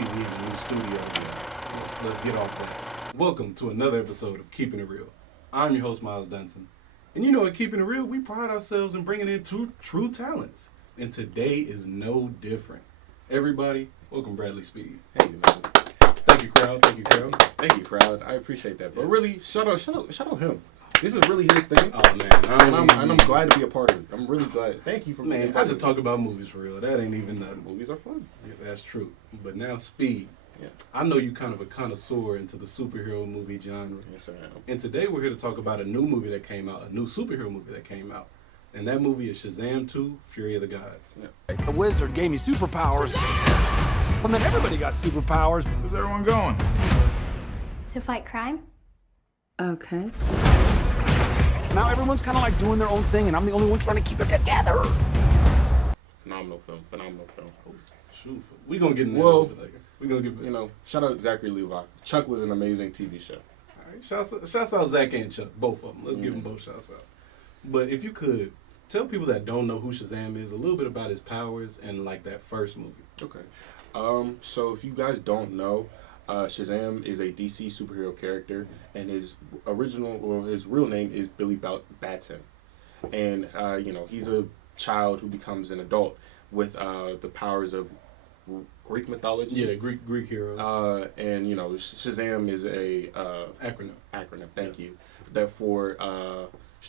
see we in a new studio. Let's get off that. Welcome to another episode of Keeping It Real. I'm your host, Miles Dunson. And you know, at Keeping It Real, we pride ourselves in bringing in two true talents. And today is no different. Everybody, welcome Bradley Speed. Hey, man. Thank you, crowd. Thank you, crowd. Thank you, crowd. I appreciate that. But really, shout out him. This is really his thing. Oh, man. I'm glad to be a part of it. I'm really glad. Thank you for Man, I just talk about movies for real. That ain't even nothing. Movies are fun. Yeah, that's true. But now, Speed. Yeah. I know you kind of a connoisseur into the superhero movie genre. Yes, I am. And today we're here to talk about a new movie that came out, a new superhero movie that came out. And that movie is Shazam 2, Fury of the Gods. Yeah. The wizard gave me superpowers. And then everybody got superpowers. Where's everyone going? To fight crime? Okay. Now everyone's kind of like doing their own thing, and I'm the only one trying to keep it together. Phenomenal film. Oh, shoot. We're going to get in there a Well, little bit later. We're going to get... shout out Zachary Levi. Chuck was an amazing TV show. All right, shouts out Zach and Chuck, both of them. Let's give them both shouts out. But if you could, tell people that don't know who Shazam is a little bit about his powers and like that first movie. Okay. So if you guys don't know, Shazam is a DC superhero character, and his real name is Billy Batson. And, he's a child who becomes an adult with the powers of Greek mythology. Yeah, Greek hero. And, Shazam is a... acronym. Thank you. That for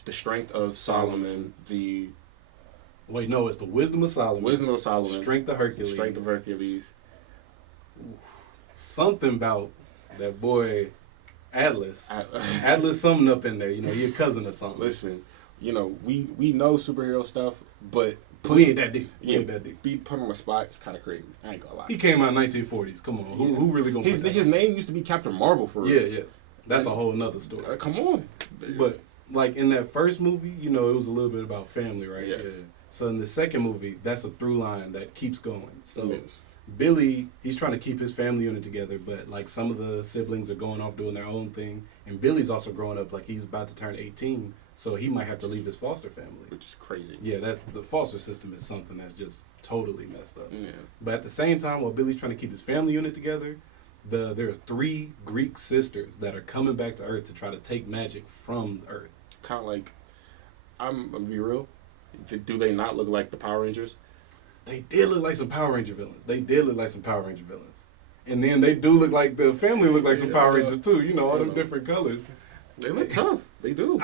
the strength of Solomon, Wait, no, it's the wisdom of Solomon. Strength of Hercules. Something about that boy Atlas. Atlas something up in there. You're a cousin or something. Listen, we know superhero stuff, but we ain't that deep. Be put on the spot, it's kind of crazy. I ain't gonna lie. He came out in 1940s. Come on, who really gonna? His name used to be Captain Marvel for real. Yeah. That's a whole nother story. Come on. But like in that first movie, it was a little bit about family, right? Yes. Yeah. So in the second movie, that's a through line that keeps going. So Yes. Billy, he's trying to keep his family unit together, but like some of the siblings are going off doing their own thing, and Billy's also growing up. Like he's about to turn 18, so he might have to leave his foster family, Which is crazy. Yeah, that's the foster system is something that's just totally messed up. Yeah. But at the same time, while Billy's trying to keep his family unit together, there are 3 Greek sisters that are coming back to Earth to try to take magic from Earth. Kind of like, I'm gonna be real. Do they not look like the Power Rangers? They did look like some Power Ranger villains. And then they do look like the family look like some Power Rangers too. All them different colors. They look tough. They do.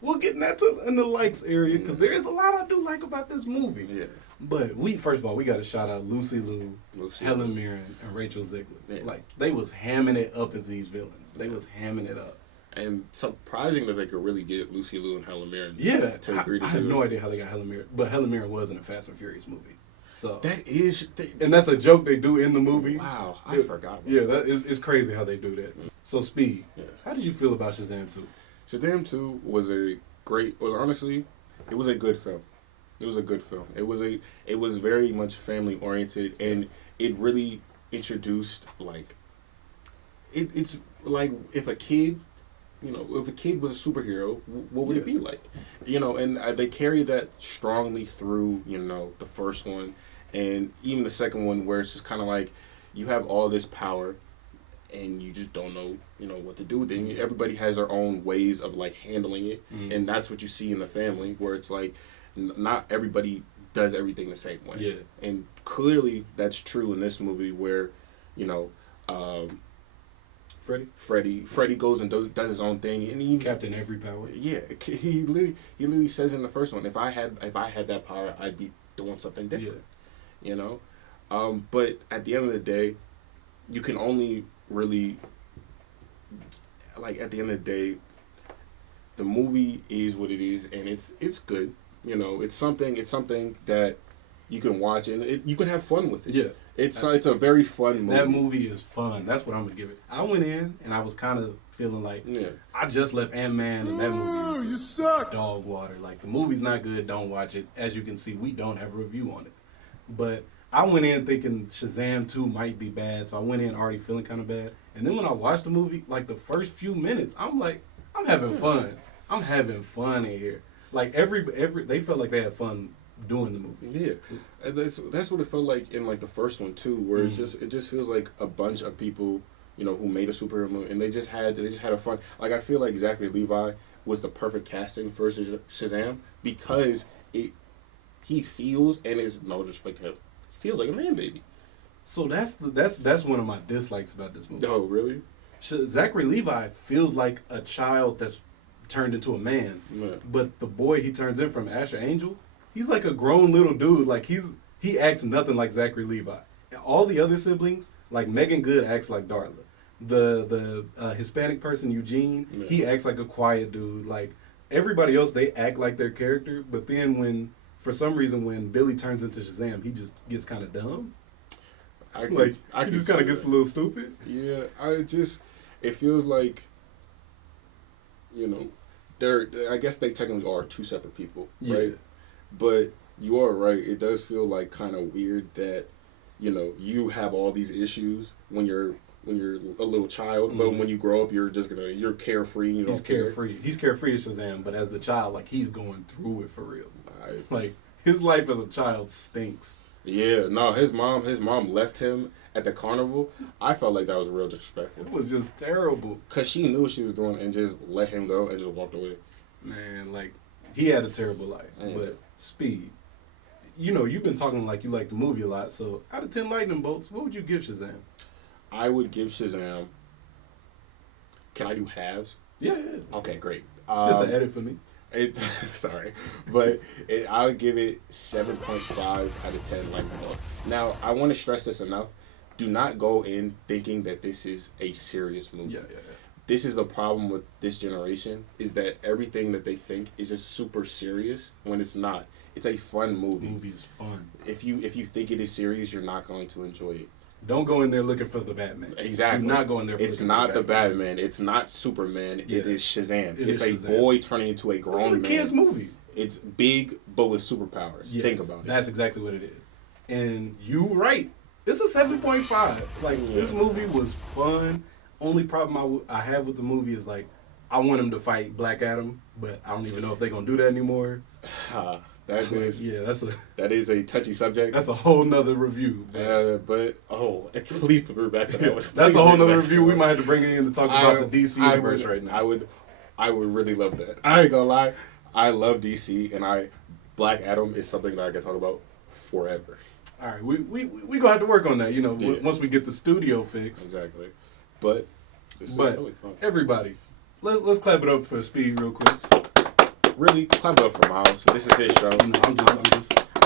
We'll get in that in the likes area because there is a lot I do like about this movie. Yeah. But first of all, we got to shout out Lucy Liu, Helen Mirren, and Rachel Zegler. Yeah. Like they was hamming it up as these villains. They was hamming it up. And surprising that they could really get Lucy Liu and Helen Mirren Yeah, to agree to I do have it. no idea how they got Helen Mirren, but Helen Mirren was in a Fast and Furious movie. So And that's a joke they do in the movie. Wow, I forgot about that. It's crazy how they do that. So Speed, Yeah. how did you feel about Shazam 2? Shazam 2 was a good film. It was a good film. It was very much family oriented, and it really introduced it's like if a kid was a superhero, what would it be like? And they carry that strongly through, the first one and even the second one, where it's just kind of like you have all this power and you just don't know, what to do with it. And everybody has their own ways of handling it. Mm-hmm. And that's what you see in the family, where it's like not everybody does everything the same way. Yeah. And clearly that's true in this movie where, Freddie goes and does his own thing, and he Captain Every Power. Yeah, he literally says in the first one, if I had that power, I'd be doing something different. Yeah. But at the end of the day, you can only really at the end of the day, the movie is what it is, and it's good. It's something that you can watch and you can have fun with it. Yeah. It's a very fun movie. That movie is fun. That's what I'm going to give it. I went in and I was kind of feeling like I just left Ant-Man and that movie. You suck. Dog water. Like the movie's not good. Don't watch it. As you can see, we don't have a review on it. But I went in thinking Shazam 2 might be bad. So I went in already feeling kind of bad. And then when I watched the movie, like the first few minutes, I'm like, I'm having fun. I'm having fun in here. Like every they felt like they had fun doing the movie. Yeah, and that's what it felt like in like the first one too, where it just feels like a bunch of people, who made a superhero movie, and they just had a fun. Like I feel like Zachary Levi was the perfect casting for Shazam because he feels, and is no disrespect to him, feels like a man baby. So that's one of my dislikes about this movie. Oh, really? Zachary Levi feels like a child that's turned into a man, but the boy he turns in from, Asher Angel, he's like a grown little dude. Like he acts nothing like Zachary Levi. All the other siblings, like Megan Good, acts like Darla. The Hispanic person Eugene, he acts like a quiet dude. Like everybody else, they act like their character. But then for some reason, when Billy turns into Shazam, he just gets kind of dumb. He just kind of gets a little stupid. Yeah, it feels like, I guess they technically are two separate people, right? But you are right. It does feel like kind of weird that, you have all these issues when you're a little child, but when you grow up, you're carefree. He's carefree. He's carefree as Shazam, but as the child, like he's going through it for real. Like his life as a child stinks. Yeah, no, his mom left him at the carnival. I felt like that was real disrespectful. It was just terrible. Cause she knew what she was doing and just let him go and just walked away. Man, like he had a terrible life. But Speed, you've been talking like you like the movie a lot. So out of 10 lightning bolts, what would you give Shazam? I would give Shazam. Can I do halves? Yeah. Okay, great. Just an edit for me. Sorry, but I would give it 7.5 out of 10 lightning bolts. Now, I want to stress this enough. Do not go in thinking that this is a serious movie. Yeah. This is the problem with this generation, is that everything that they think is just super serious when it's not. It's a fun movie. The movie is fun. If you think it is serious, you're not going to enjoy it. Don't go in there looking for the Batman. Exactly. Do not go in there. It's not the Batman. It's not Superman. Yeah. It is Shazam. It's a Shazam. boy turning into a grown man. It's a kid's movie. It's big, but with superpowers. Yes, Think about it. That's exactly what it is. And you right. It's a 7.5. Like this movie was fun. Only problem I have with the movie is like I want him to fight Black Adam, but I don't even know if they're gonna do that anymore. That is a touchy subject. That's a whole nother review. But please put her back to that one. That's a whole nother review. We might have to bring it in to talk about the DC universe right now. I would really love that. I ain't gonna lie. I love DC, and Black Adam is something that I can talk about forever. All right, we gonna have to work on that. Once we get the studio fixed. Exactly. But this is really fun. Everybody, let's clap it up for Speed real quick. Really, clap it up for Miles. This is his show. I'm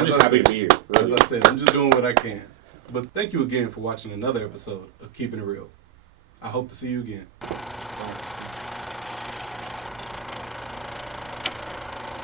just happy to be here. Really. As I said, I'm just doing what I can. But thank you again for watching another episode of Keeping It Real. I hope to see you again.